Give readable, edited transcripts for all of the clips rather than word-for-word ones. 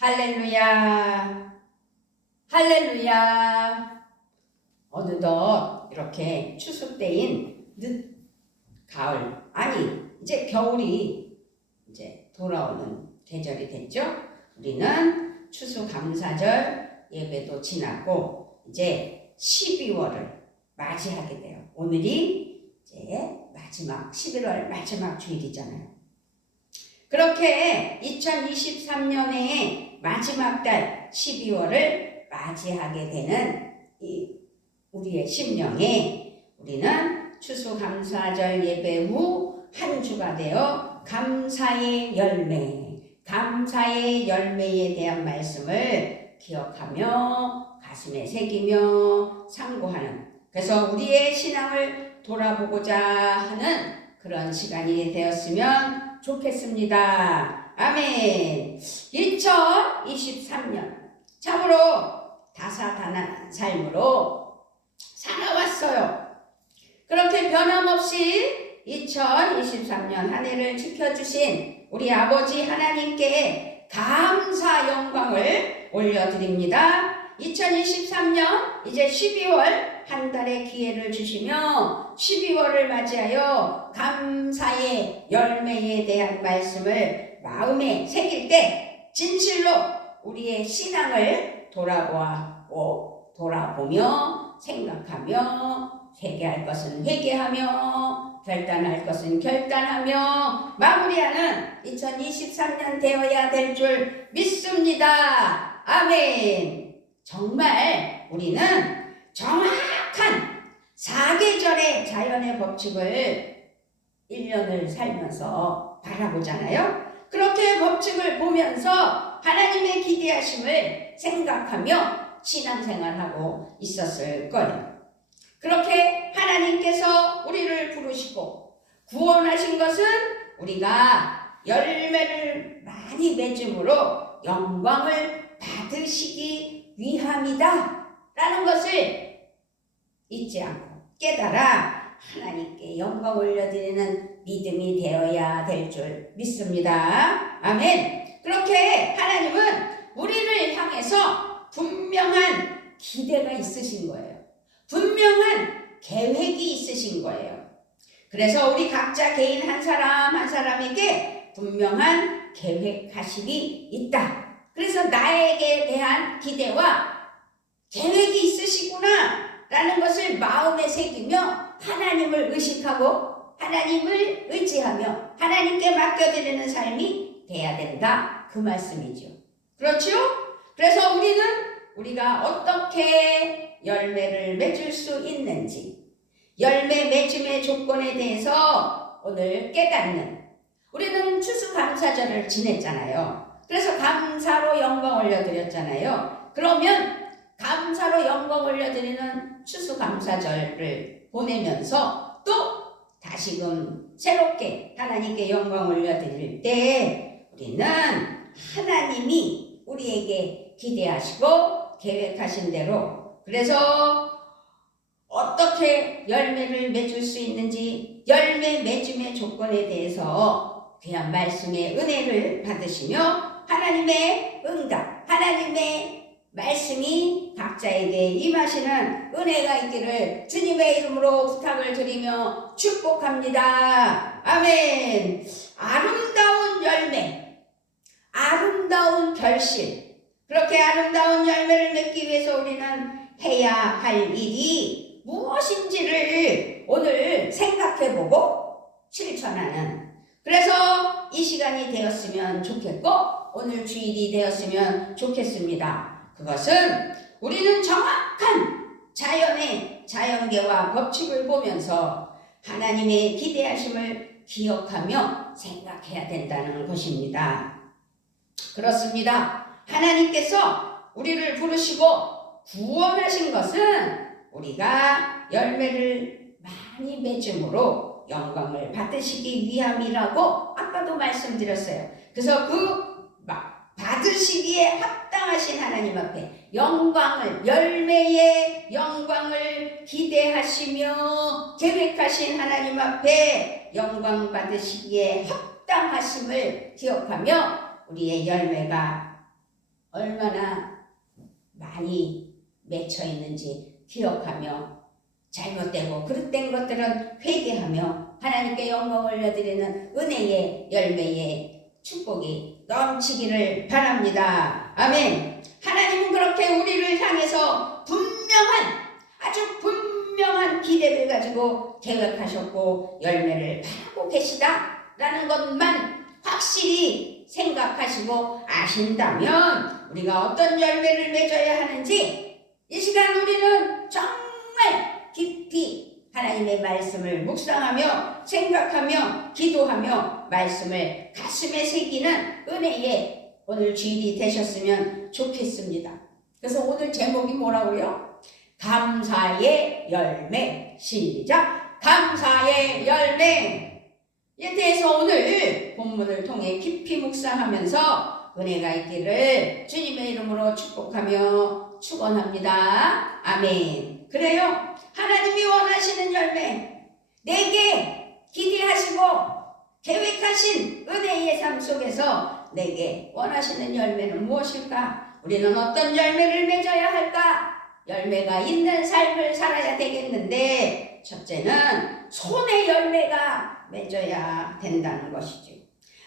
할렐루야. 할렐루야. 어느덧 이렇게 추수 때인 늦 가을, 아니 이제 겨울이 이제 돌아오는 계절이 됐죠. 우리는 추수감사절 예배도 지나고 이제 12월을 맞이하게 돼요. 오늘이 이제 마지막 11월 마지막 주일이잖아요. 그렇게 2023년의 마지막 달 12월을 맞이하게 되는 우리의 심령에 우리는 추수감사절 예배 후 한 주가 되어 감사의 열매에 대한 말씀을 기억하며 가슴에 새기며 상고하는, 그래서 우리의 신앙을 돌아보고자 하는 그런 시간이 되었으면 좋겠습니다. 아멘. 2023년 참으로 다사다난한 삶으로 살아왔어요. 그렇게 변함없이 2023년 한 해를 지켜주신 우리 아버지 하나님께 감사 영광을 올려드립니다. 2023년 이제 12월 한 달의 기회를 주시며 12월을 맞이하여 감사의 열매에 대한 말씀을 마음에 새길 때 진실로 우리의 신앙을 돌아보며 생각하며 회개할 것은 회개하며 결단할 것은 결단하며 마무리하는 2023년 되어야 될 줄 믿습니다. 아멘. 정말 우리는 정확한 사계절의 자연의 법칙을 1년을 살면서 바라보잖아요. 그렇게 법칙을 보면서 하나님의 기대하심을 생각하며 신앙생활하고 있었을 거예요. 그렇게 하나님께서 우리를 부르시고 구원하신 것은 우리가 열매를 많이 맺음으로 영광을 받으시기 위함이다 라는 것을 잊지 않고 깨달아 하나님께 영광 올려드리는 믿음이 되어야 될 줄 믿습니다. 아멘. 그렇게 하나님은 우리를 향해서 분명한 기대가 있으신 거예요. 분명한 계획이 있으신 거예요. 그래서 우리 각자 개인 한 사람 한 사람에게 분명한 계획하심이 있다. 그래서 나에게 대한 기대와 계획이 있으시구나 라는 것을 마음에 새기며 하나님을 의식하고 하나님을 의지하며 하나님께 맡겨드리는 삶이 돼야 된다, 그 말씀이죠. 그렇죠? 그래서 우리가 어떻게 열매를 맺을 수 있는지, 열매 맺음의 조건에 대해서 오늘 깨닫는, 우리는 추수감사절을 지냈잖아요. 그래서 감사로 영광 올려드렸잖아요. 그러면 감사로 영광 올려드리는 추수감사절을 보내면서 또 다시금 새롭게 하나님께 영광 올려드릴 때 우리는 하나님이 우리에게 기대하시고 계획하신 대로, 그래서 어떻게 열매를 맺을 수 있는지 열매 맺음의 조건에 대해서 그냥 말씀의 은혜를 받으시며 하나님의 응답, 하나님의 말씀이 각자에게 임하시는 은혜가 있기를 주님의 이름으로 부탁을 드리며 축복합니다. 아멘. 아름다운 열매, 아름다운 결실, 그렇게 아름다운 열매를 맺기 위해서 우리는 해야 할 일이 무엇인지를 오늘 생각해보고 실천하는, 그래서 이 시간이 되었으면 좋겠고 오늘 주일이 되었으면 좋겠습니다. 그것은 우리는 정확한 자연계와 법칙을 보면서 하나님의 기대하심을 기억하며 생각해야 된다는 것입니다. 그렇습니다. 하나님께서 우리를 부르시고 구원하신 것은 우리가 열매를 많이 맺음으로 영광을 받으시기 위함이라고 아까도 말씀드렸어요. 그래서 받으시기에 합당하신 하나님 앞에 열매의 영광을 기대하시며 계획하신 하나님 앞에 영광 받으시기에 합당하심을 기억하며 우리의 열매가 얼마나 많이 맺혀 있는지 기억하며 잘못되고 그릇된 것들은 회개하며 하나님께 영광을 올려드리는 은혜의 열매의 축복이 넘치기를 바랍니다. 아멘. 하나님은 그렇게 우리를 향해서 아주 분명한 기대를 가지고 계획하셨고 열매를 바라고 계시다라는 것만 확실히 생각하시고 아신다면 우리가 어떤 열매를 맺어야 하는지 이 시간 우리는 정말 깊이 하나님의 말씀을 묵상하며 생각하며 기도하며 말씀을 가슴에 새기는 은혜의 오늘 주일이 되셨으면 좋겠습니다. 그래서 오늘 제목이 뭐라고요? 감사의 열매. 시작! 감사의 열매. 이에 대해서 오늘 본문을 통해 깊이 묵상하면서 은혜가 있기를 주님의 이름으로 축복하며 축원합니다. 아멘. 그래요. 하나님이 원하시는 열매, 내게 기대하시고 계획하신 은혜의 삶 속에서 내게 원하시는 열매는 무엇일까? 우리는 어떤 열매를 맺어야 할까? 열매가 있는 삶을 살아야 되겠는데 첫째는 손의 열매가 맺어야 된다는 것이죠.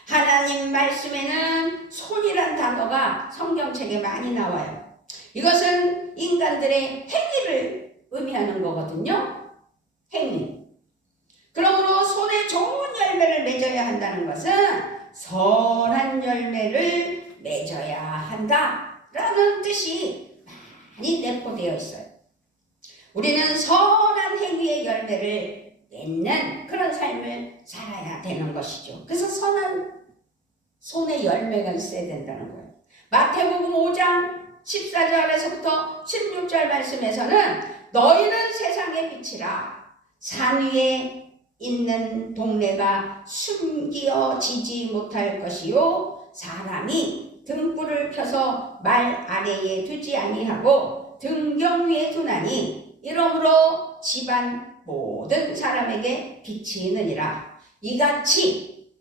하나님 말씀에는 손이란 단어가 성경책에 많이 나와요. 이것은 인간들의 행위를 의미하는 거거든요. 행위. 그러므로 손에 좋은 열매를 맺어야 한다는 것은 선한 열매를 맺어야 한다라는 뜻이 많이 내포되어 있어요. 우리는 선한 행위의 열매를 맺는 그런 삶을 살아야 되는 것이죠. 그래서 선한 손에 열매가 있어야 된다는 거예요. 마태복음 5장 14절에서부터 16절 말씀에서는 너희는 세상의 빛이라 산 위에 있는 동네가 숨기어지지 못할 것이요 사람이 등불을 펴서 말 아래에 두지 아니하고 등경 위에 두나니 이러므로 집안 모든 사람에게 빛이 있느니라. 이같이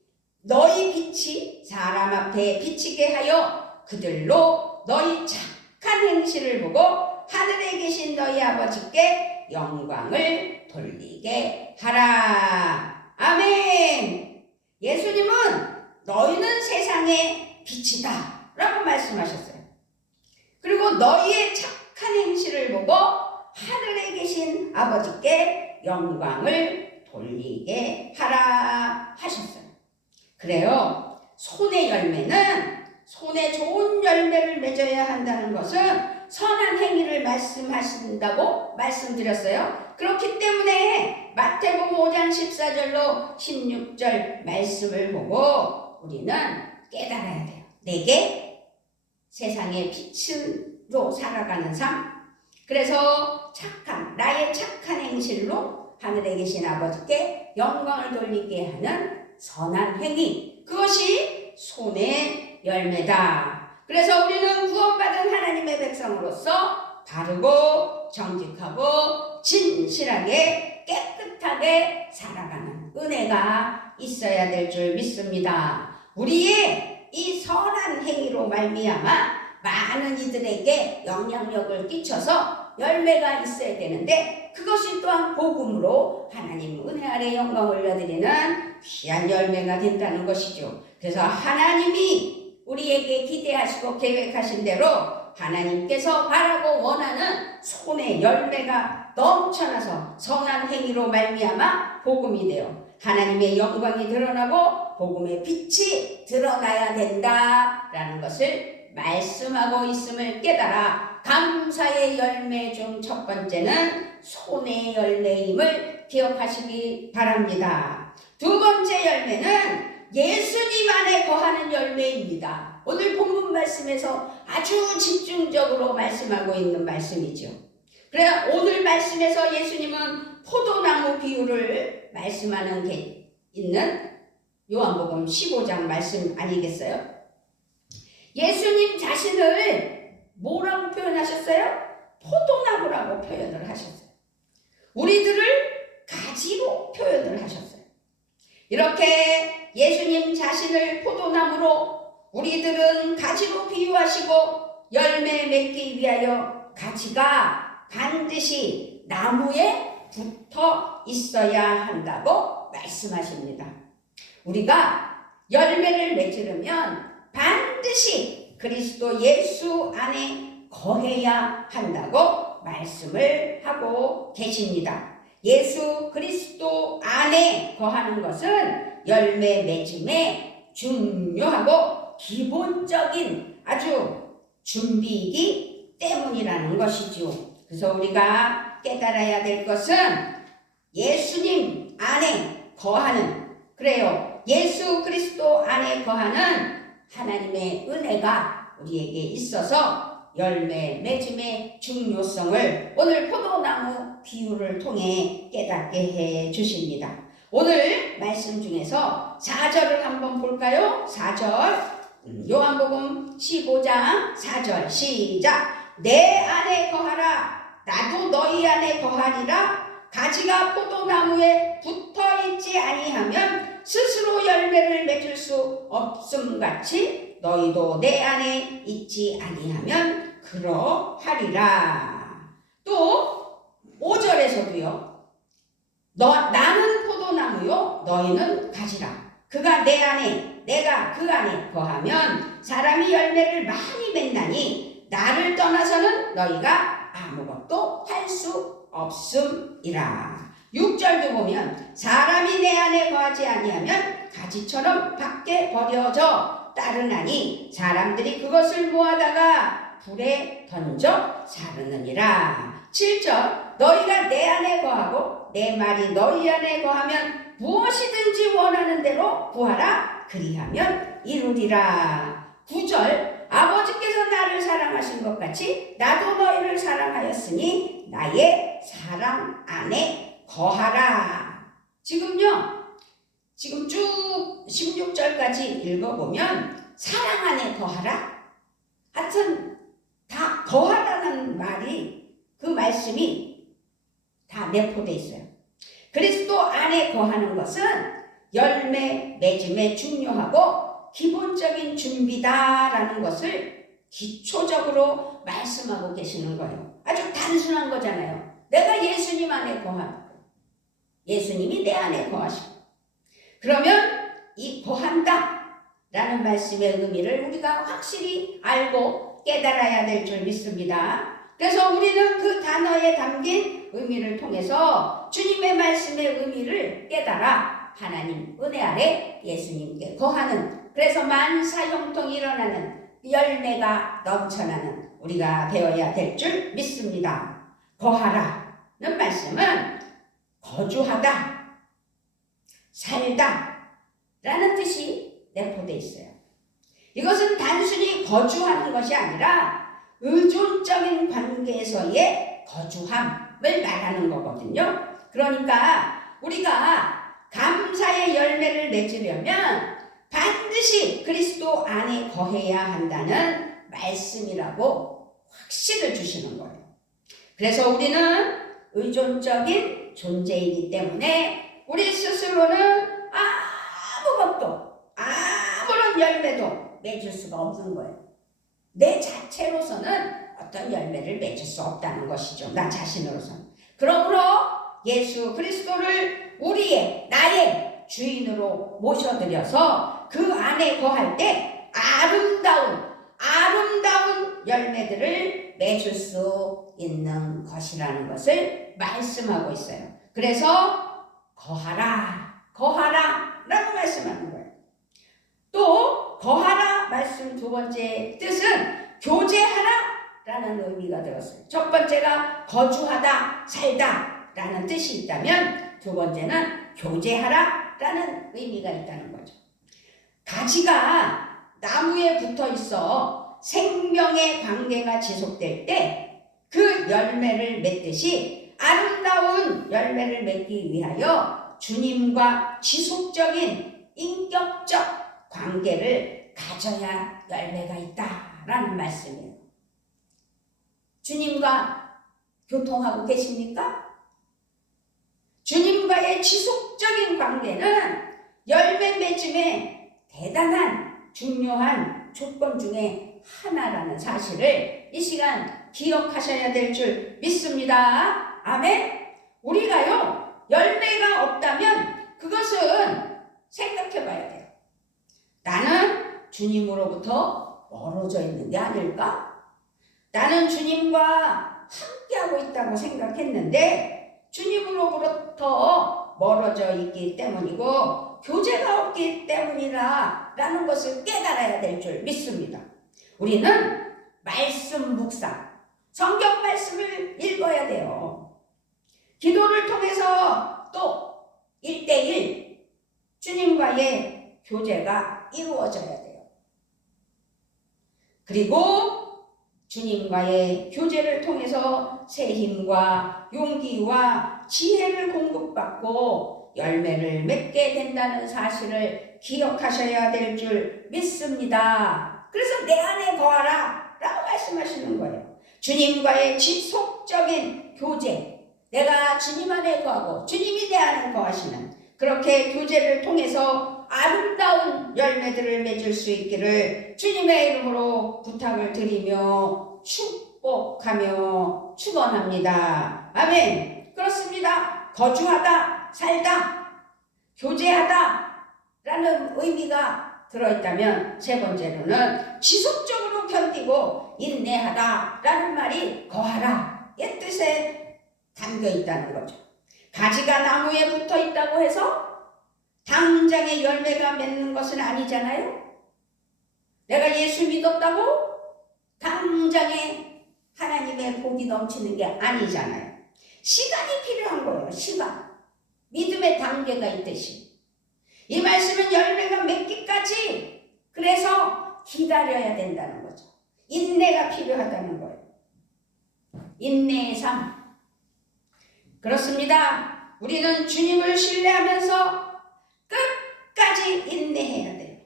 너희 빛이 사람 앞에 비치게 하여 그들로 너희 착한 행실을 보고 하늘에 계신 너희 아버지께 영광을 돌리게 하라. 아멘. 예수님은 너희는 세상의 빛이다 라고 말씀하셨어요. 그리고 너희의 착한 행실을 보고 하늘에 계신 아버지께 영광을 돌리게 하라 하셨어요. 그래요. 손의 열매는 손에 좋은 열매를 맺어야 한다는 것은 선한 행위를 말씀하신다고 말씀드렸어요. 그렇기 때문에 마태복음 5장 14절로 16절 말씀을 보고 우리는 깨달아야 돼요. 내게 세상의 빛으로 살아가는 삶. 그래서 나의 착한 행실로 하늘에 계신 아버지께 영광을 돌리게 하는 선한 행위. 그것이 손의 열매다. 그래서 우리는 구원받은 하나님의 백성으로서 바르고 정직하고 진실하게 깨끗하게 살아가는 은혜가 있어야 될 줄 믿습니다. 우리의 이 선한 행위로 말미암아 많은 이들에게 영향력을 끼쳐서 열매가 있어야 되는데 그것이 또한 복음으로 하나님 은혜 아래 영광을 올려드리는 귀한 열매가 된다는 것이죠. 그래서 하나님이 우리에게 기대하시고 계획하신 대로 하나님께서 바라고 원하는 손의 열매가 넘쳐나서 선한 행위로 말미암아 복음이 되어 하나님의 영광이 드러나고 복음의 빛이 드러나야 된다라는 것을 말씀하고 있음을 깨달아 감사의 열매 중 첫 번째는 손의 열매임을 기억하시기 바랍니다. 두 번째 열매는 예수님 안에 거하는 열매입니다. 오늘 본문 말씀에서 아주 집중적으로 말씀하고 있는 말씀이죠. 그래 오늘 말씀에서 예수님은 포도나무 비유를 말씀하는 게 있는 요한복음 15장 말씀 아니겠어요? 예수님 자신을 뭐라고 표현하셨어요? 포도나무라고 표현을 하셨어요. 우리들을 가지로 표현을 하셨어요. 이렇게 예수님 자신을 포도나무로 우리들은 가지로 비유하시고 열매 맺기 위하여 가지가 반드시 나무에 붙어 있어야 한다고 말씀하십니다. 우리가 열매를 맺으려면 반드시 그리스도 예수 안에 거해야 한다고 말씀을 하고 계십니다. 예수 그리스도 안에 거하는 것은 열매 맺음에 중요하고 기본적인 아주 준비이기 때문이라는 것이죠. 그래서 우리가 깨달아야 될 것은 예수님 안에 거하는, 그래요, 예수 그리스도 안에 거하는 하나님의 은혜가 우리에게 있어서 열매 맺음의 중요성을 오늘 포도나무 비유를 통해 깨닫게 해 주십니다. 오늘 말씀 중에서 4절을 한번 볼까요? 4절, 요한복음 15장 4절 시작. 내 안에 거하라, 나도 너희 안에 거하리라. 가지가 포도나무에 붙어있지 아니하면 스스로 열매를 맺을 수 없음같이 너희도 내 안에 있지 아니하면 그러하리라. 또 5절에서도요. 나는 포도나무요 너희는 가지라. 그가 내 안에 내가 그 안에 거하면 사람이 열매를 많이 맺나니 나를 떠나서는 너희가 아무것도 할 수 없음이라. 6절도 보면 사람이 내 안에 거하지 아니하면 가지처럼 밖에 버려져 따르나니 사람들이 그것을 모아다가 불에 던져 사르느니라. 7절 너희가 내 안에 거하고 내 말이 너희 안에 거하면 무엇이든지 원하는 대로 구하라. 그리하면 이루리라. 9절 아버지께서 나를 사랑하신 것 같이 나도 너희를 사랑하였으니 나의 사랑 안에 거하라. 지금 쭉 16절까지 읽어보면 사랑 안에 거하라. 하여튼 다 거하라는 말이, 그 말씀이 다 내포되어 있어요. 그리스도 안에 거하는 것은 열매 맺음에 중요하고 기본적인 준비다라는 것을 기초적으로 말씀하고 계시는 거예요. 아주 단순한 거잖아요. 내가 예수님 안에 거하는 거예요. 예수님이 내 안에 거하시고. 그러면 이 거한다 라는 말씀의 의미를 우리가 확실히 알고 깨달아야 될 줄 믿습니다. 그래서 우리는 그 단어에 담긴 의미를 통해서 주님의 말씀의 의미를 깨달아 하나님 은혜 아래 예수님께 거하는, 그래서 만사형통이 일어나는 열매가 넘쳐나는 우리가 되어야 될 줄 믿습니다. 거하라는 말씀은 거주하다, 살다 라는 뜻이 내포되어 있어요. 이것은 단순히 거주하는 것이 아니라 의존적인 관계에서의 거주함을 말하는 거거든요. 그러니까 우리가 감사의 열매를 맺으려면 반드시 그리스도 안에 거해야 한다는 말씀이라고 확신을 주시는 거예요. 그래서 우리는 의존적인 존재이기 때문에 우리 스스로는 아무것도, 아무런 열매도 맺을 수가 없는 거예요. 내 자체로서는 어떤 열매를 맺을 수 없다는 것이죠. 나 자신으로서는. 그러므로 예수 그리스도를 나의 주인으로 모셔드려서 그 안에 거할 때 아름다운 열매들을 맺을 수 있는 것이라는 것을 말씀하고 있어요. 그래서 거하라 라고 말씀하는 거예요. 또 거하라 말씀 두 번째 뜻은 교제하라 라는 의미가 들었어요. 첫 번째가 거주하다, 살다 라는 뜻이 있다면 두 번째는 교제하라 라는 의미가 있다는 거죠. 가지가 나무에 붙어 있어 생명의 관계가 지속될 때 그 열매를 맺듯이 아름다운 열매를 맺기 위하여 주님과 지속적인 인격적 관계를 가져야 열매가 있다라는 말씀이에요. 주님과 교통하고 계십니까? 주님과의 지속적인 관계는 열매 맺음의 대단한 중요한 조건 중에 하나라는 사실을 이 시간 기억하셔야 될 줄 믿습니다. 아멘. 우리가요 열매가 없다면 그것은 생각해 봐야 돼요. 나는 주님으로부터 멀어져 있는 게 아닐까? 나는 주님과 함께하고 있다고 생각했는데 주님으로부터 멀어져 있기 때문이고 교제가 없기 때문이라는 것을 깨달아야 될 줄 믿습니다. 우리는 말씀 묵상, 성경 말씀을 읽어야 돼요. 기도를 통해서 또 1대1 주님과의 교제가 이루어져야 돼요. 그리고 주님과의 교제를 통해서 새 힘과 용기와 지혜를 공급받고 열매를 맺게 된다는 사실을 기억하셔야 될 줄 믿습니다. 그래서 내 안에 거하라 라고 말씀하시는 거예요. 주님과의 지속적인 교제, 내가 주님 안에 거하고 주님이 내 안에 거하시는 그렇게 교제를 통해서 아름다운 열매들을 맺을 수 있기를 주님의 이름으로 부탁을 드리며 축복하며 축원합니다. 아멘. 그렇습니다. 거주하다, 살다, 교제하다 라는 의미가 들어있다면 세 번째로는 지속적으로 견디고 인내하다 라는 말이 거하라 의 뜻에 담겨 있다는 거죠. 가지가 나무에 붙어 있다고 해서 당장에 열매가 맺는 것은 아니잖아요. 내가 예수 믿었다고 당장에 하나님의 복이 넘치는 게 아니잖아요. 시간이 필요한 거예요. 시간. 믿음의 단계가 있듯이. 이 말씀은 열매가 맺기까지 그래서 기다려야 된다는 거죠. 인내가 필요하다는 거예요. 인내의 삶. 그렇습니다. 우리는 주님을 신뢰하면서 끝까지 인내해야 돼요.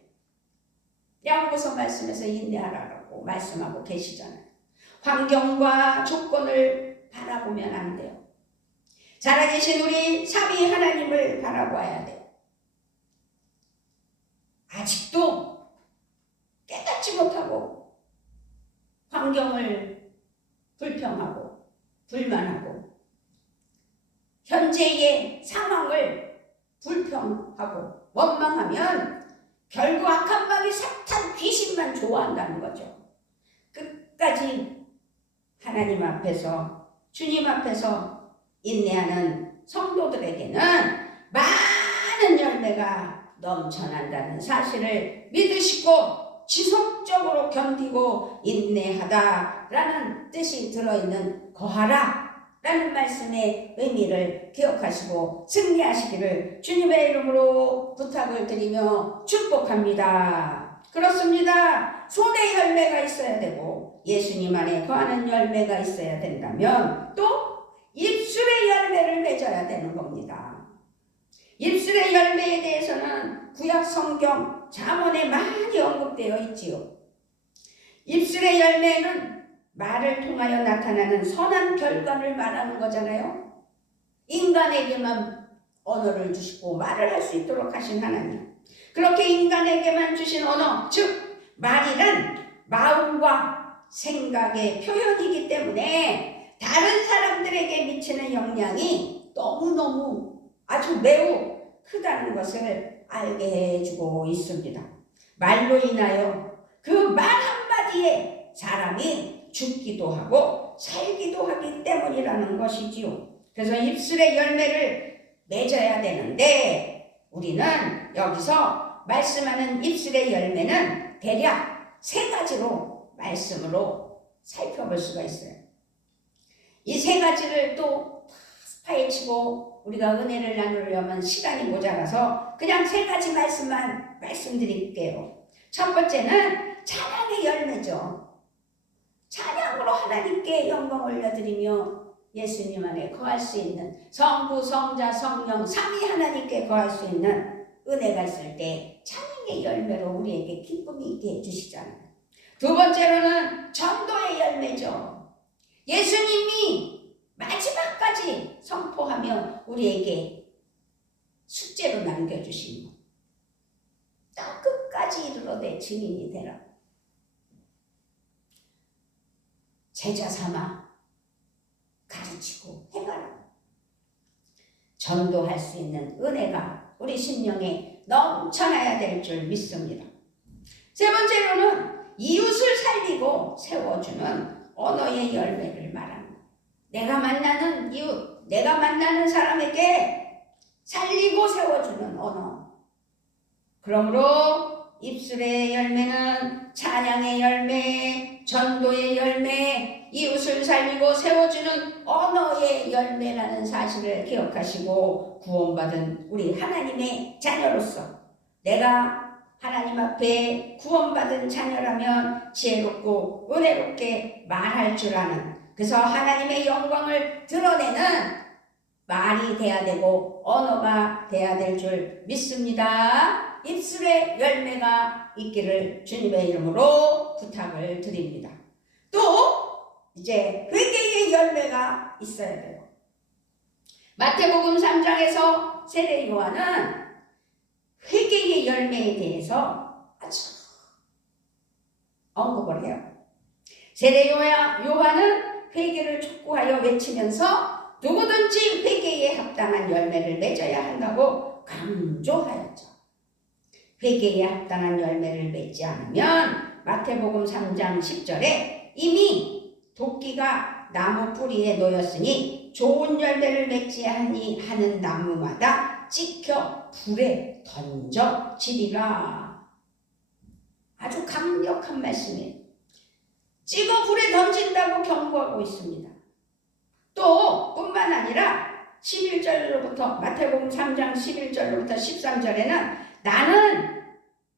야고보서 말씀에서 인내하라고 말씀하고 계시잖아요. 환경과 조건을 바라보면 안 돼요. 살아계신 우리 삼위 하나님을 바라봐야 돼요. 아직도 깨닫지 못하고 환경을 불평하고 불만하고 현재의 상황을 불평하고 원망하면 결국 악한 마귀 사탄 귀신만 좋아한다는 거죠. 끝까지 하나님 앞에서 주님 앞에서 인내하는 성도들에게는 많은 열매가 넘쳐난다는 사실을 믿으시고 지속적으로 견디고 인내하다라는 뜻이 들어있는 거하라 라는 말씀의 의미를 기억하시고 승리하시기를 주님의 이름으로 부탁을 드리며 축복합니다. 그렇습니다. 손에 열매가 있어야 되고 예수님 안에 거하는 열매가 있어야 된다면 또 입술의 열매를 맺어야 되는 겁니다. 입술의 열매에 대해서는 구약 성경 잠언에 많이 언급되어 있지요. 입술의 열매는 말을 통하여 나타나는 선한 결과를 말하는 거잖아요. 인간에게만 언어를 주시고 말을 할 수 있도록 하신 하나님. 그렇게 인간에게만 주신 언어, 즉 말이란 마음과 생각의 표현이기 때문에 다른 사람들에게 미치는 영향이 너무너무 아주 매우 크다는 것을 알게 해주고 있습니다. 말로 인하여 그 말 한마디에 사람이 죽기도 하고 살기도 하기 때문이라는 것이지요. 그래서 입술의 열매를 맺어야 되는데 우리는 여기서 말씀하는 입술의 열매는 대략 세 가지로 말씀으로 살펴볼 수가 있어요. 이 세 가지를 또 파헤치고 우리가 은혜를 나누려면 시간이 모자라서 그냥 세 가지 말씀만 말씀드릴게요. 첫 번째는 찬양의 열매죠. 찬양으로 하나님께 영광 올려드리며 예수님 안에 거할 수 있는 성부, 성자, 성령, 삼위 하나님께 거할 수 있는 은혜가 있을 때 찬양의 열매로 우리에게 기쁨이 있게 해주시잖아요. 두 번째로는 전도의 열매죠. 예수님이 마지막까지 선포하며 우리에게 숙제로 남겨주신 것. 딱 끝까지 이르러 내 증인이 되라. 제자 삼아 가르치고 행하라. 전도할 수 있는 은혜가 우리 심령에 넘쳐나야 될 줄 믿습니다. 세 번째로는 이웃을 살리고 세워주는 언어의 열매를 말합니다. 내가 만나는 이웃, 내가 만나는 사람에게 살리고 세워주는 언어. 그러므로 입술의 열매는 찬양의 열매, 전도의 열매, 이웃을 살리고 세워주는 언어의 열매라는 사실을 기억하시고 구원받은 우리 하나님의 자녀로서 내가 하나님 앞에 구원받은 자녀라면 지혜롭고 은혜롭게 말할 줄 아는, 그래서 하나님의 영광을 드러내는 말이 돼야 되고 언어가 돼야 될 줄 믿습니다. 입술의 열매가 있기를 주님의 이름으로 부탁을 드립니다. 또 이제 회개의 열매가 있어야 돼요. 마태복음 3장에서 세례 요한은 회개의 열매에 대해서 아주 언급을 해요. 세례 요한은 회개를 촉구하여 외치면서 누구든지 회개에 합당한 열매를 맺어야 한다고 강조하였죠. 회개에 합당한 열매를 맺지 않으면 마태복음 3장 10절에 이미 도끼가 나무 뿌리에 놓였으니 좋은 열매를 맺지 아니 하는 나무마다 찍혀 불에 던져지리라. 아주 강력한 말씀이에요. 찍어 불에 던진다고 경고하고 있습니다. 또 뿐만 아니라 11절로부터 마태복음 3장 11절로부터 13절에는 나는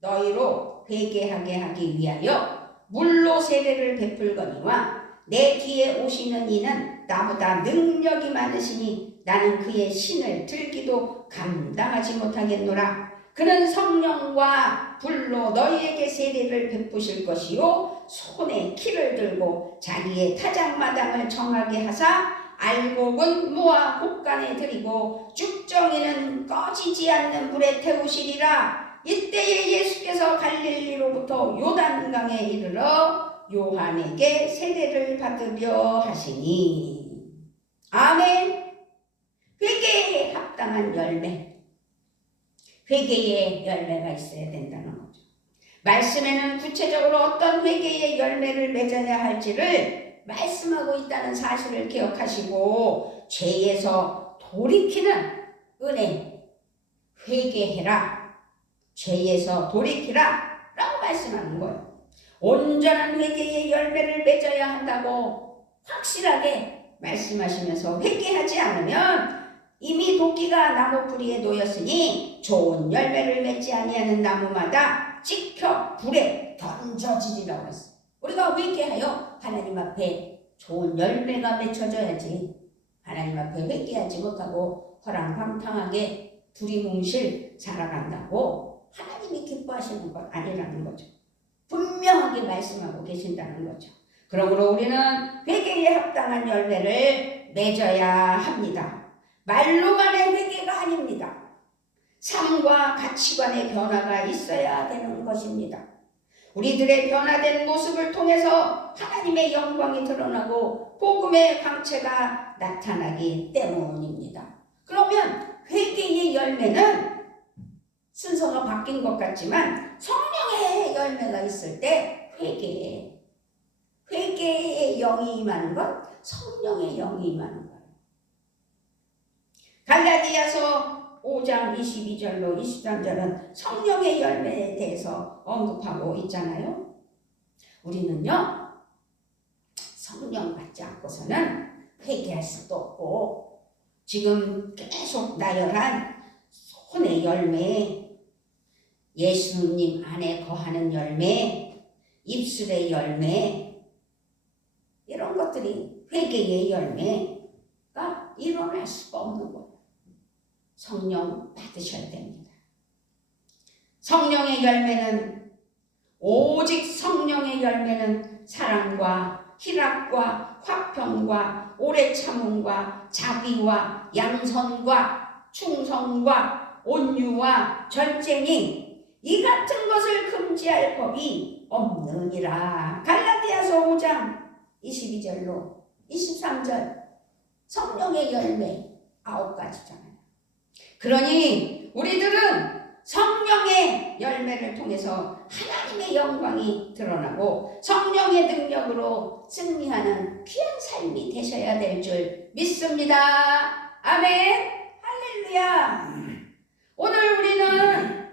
너희로 회개하게 하기 위하여 물로 세례를 베풀거니와 내 뒤에 오시는 이는 나보다 능력이 많으시니 나는 그의 신을 들기도 감당하지 못하겠노라. 그는 성령과 불로 너희에게 세례를 베푸실 것이요 손에 키를 들고 자기의 타작마당을 정하게 하사 알곡은 모아 곡간에 들이고 쭉정이는 꺼지지 않는 불에 태우시리라. 이때에 예수께서 갈릴리로부터 요단강에 이르러 요한에게 세례를 받으려 하시니. 아멘. 회개에 합당한 열매, 회개의 열매가 있어야 된다는 거죠. 말씀에는 구체적으로 어떤 회개의 열매를 맺어야 할지를 말씀하고 있다는 사실을 기억하시고 죄에서 돌이키는 은혜, 회개해라, 죄에서 돌이키라 라고 말씀하는 거예요. 온전한 회개의 열매를 맺어야 한다고 확실하게 말씀하시면서 회개하지 않으면 이미 도끼가 나무 뿌리에 놓였으니 좋은 열매를 맺지 아니하는 나무마다 찍혀 불에 던져지리라고 했어요. 우리가 회개하여 하나님 앞에 좋은 열매가 맺혀져야지 하나님 앞에 회개하지 못하고 허랑방탕하게 두리뭉실 살아간다고 하나님이 기뻐하시는 것 아니라는 거죠. 분명하게 말씀하고 계신다는 거죠. 그러므로 우리는 회개에 합당한 열매를 맺어야 합니다. 말로만의 회개가 아닙니다. 삶과 가치관의 변화가 있어야 되는 것입니다. 우리들의 변화된 모습을 통해서 하나님의 영광이 드러나고 복음의 광채가 나타나기 때문입니다. 그러면 회개의 열매는 순서가 바뀐 것 같지만 성령의 열매가 있을 때 회개의 영이 임하는 것, 성령의 영이 임하는 것. 갈라디아서 5장 22절로 23절은 성령의 열매에 대해서 언급하고 있잖아요. 우리는요, 성령 받지 않고서는 회개할 수도 없고 지금 계속 나열한 손의 열매, 예수님 안에 거하는 열매, 입술의 열매, 이런 것들이 회개의 열매가 일어날 수가 없는 거예요. 성령 받으셔야 됩니다. 성령의 열매는, 오직 성령의 열매는 사랑과 희락과 화평과 오래 참음과 자비와 양선과 충성과 온유와 절제니 이 같은 것을 금지할 법이 없느니라. 갈라디아서 5장 22절로 23절 성령의 열매 9가지잖아요. 그러니 우리들은 성령의 열매를 통해서 하나님의 영광이 드러나고 성령의 능력으로 승리하는 귀한 삶이 되셔야 될 줄 믿습니다. 아멘. 할렐루야. 오늘 우리는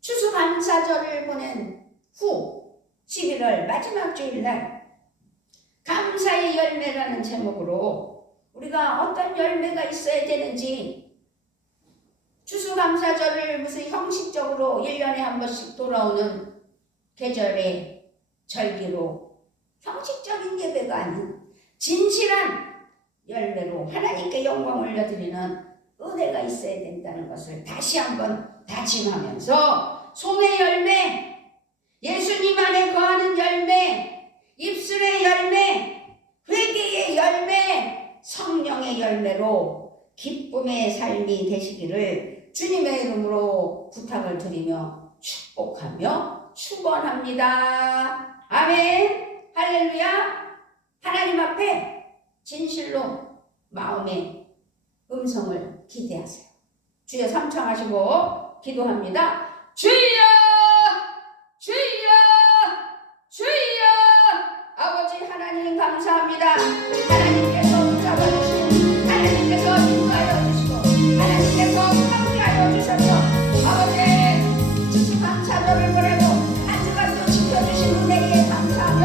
추수감사절을 보낸 후 11월 마지막 주일날 감사의 열매라는 제목으로 우리가 어떤 열매가 있어야 되는지, 추수감사절을 무슨 형식적으로 1년에 한 번씩 돌아오는 계절의 절기로 형식적인 예배가 아닌 진실한 열매로 하나님께 영광 올려드리는 은혜가 있어야 된다는 것을 다시 한번 다짐하면서 손의 열매, 예수님 안에 거하는 열매, 입술의 열매, 회개의 열매, 성령의 열매로 기쁨의 삶이 되시기를 주님의 이름으로 부탁을 드리며 축복하며 축원합니다. 아멘. 할렐루야. 하나님 앞에 진실로 마음의 음성을 기대하세요. 주여 삼창하시고 기도합니다. 주여, 주여, 주여. 아버지 하나님 감사합니다. 하나님께서 붙잡아주시고 하나님께서 인도하여 주시고 하나님께서 함께하여 주셔서 아버지 추수감사절을 보내고 한 주간도 지켜주신 은혜에 감사하며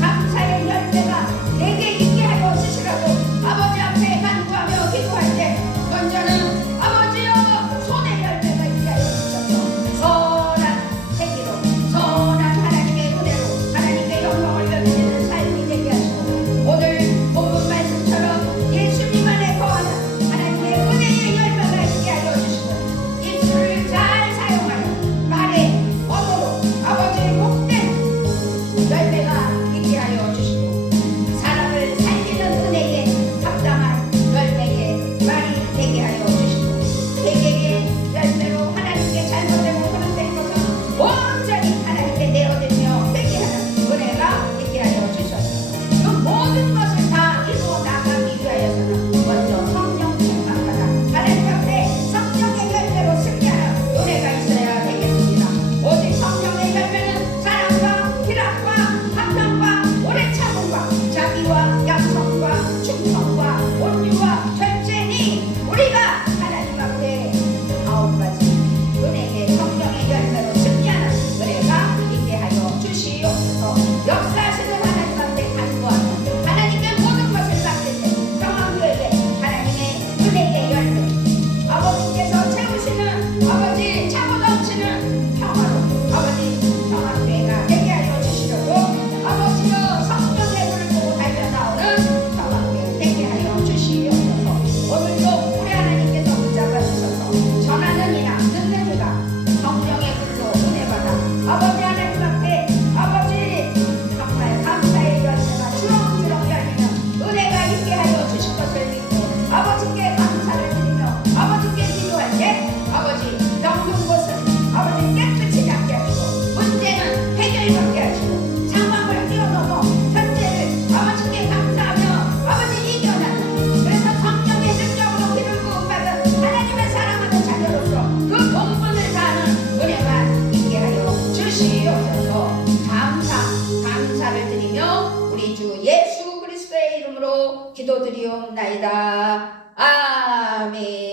감사의 열매가 내게 있게 하여 주시라고 아버지 앞에 간구하며 기도할 때 먼저는 아버지여 손의 열매가 있게 하여 주셔서 선한 생기로 선한 하나님의 은혜로 하나님께 영광을 올려드리는 삶이 되게 하시고 오늘 본문 말씀처럼 예수님 안에 거하는 하나님의 은혜의 열매가 있게 하여 주시고 입술을 잘 사용하여 말의 언어로 아버지의 복된 열매가 있게 하여 주시고 사람을 살리는 은혜에 합당한 열매의 말이 되게 하여 주시고 회개의 열매로 하나님께 잘못되고 허물된 것은 온전히 하나님께 내어드리며 회개하는 은혜가 있게 하여 주셔서 그 모든 것을 다 이루어 나가기 위하여서는 먼저 성령 충만받아 하나님 앞에 성령의 열매로 승리하는 은혜가 있어야 되겠습니다. 오직 성령의 열매는 사랑과 희락과 화평과 오래 참음과 자비와 양성과 충성과 온유와 절제니 우리가 하나님 앞에 9가지 은혜의 성령의 열매로 승리하는 은혜가 있게 하여 주시옵소서. 역사하시는 하나님 앞에 간구하며 하나님의 모든 것을 맡길 때 평안교회에 하나님의 은혜의 열매 아버지께서 채우시는 아버지 차고 넘치는 평화로 아버지 평안교회가 되게 하여 주시려고 아버지여 성령의 불을 보고 달려나오는 평안교회 되게 하여 주시옵소서. 오늘도 우리 하나님께서 붙잡아 주셔서 전하는 이나 듣는 이가 성령의 불로 은혜 받아 아버지 하나님 앞에 아버지 정말 감사의 열매가 주렁주렁 열리는 은혜가 있게 하여 주실 것을 믿고 아버지께 감사를 드리며 아버지께 기도할 때 아버지 병든 곳은 아버지 깨끗이 낫게 하시고 문제는 해결받게 하시고 상황을 뛰어넘어 현재를 아버지께 감사하며 아버지 이겨나는 그래서 성령의 능력으로 기름 부음 받은 하나님의 사랑하는 자녀로서 그 본분을 다하는 은혜가 있게 하여 주시옵소서. 감사를 드리며 우리 주 예수 그리스도의 이름으로 기도드리옵나이다. 아멘.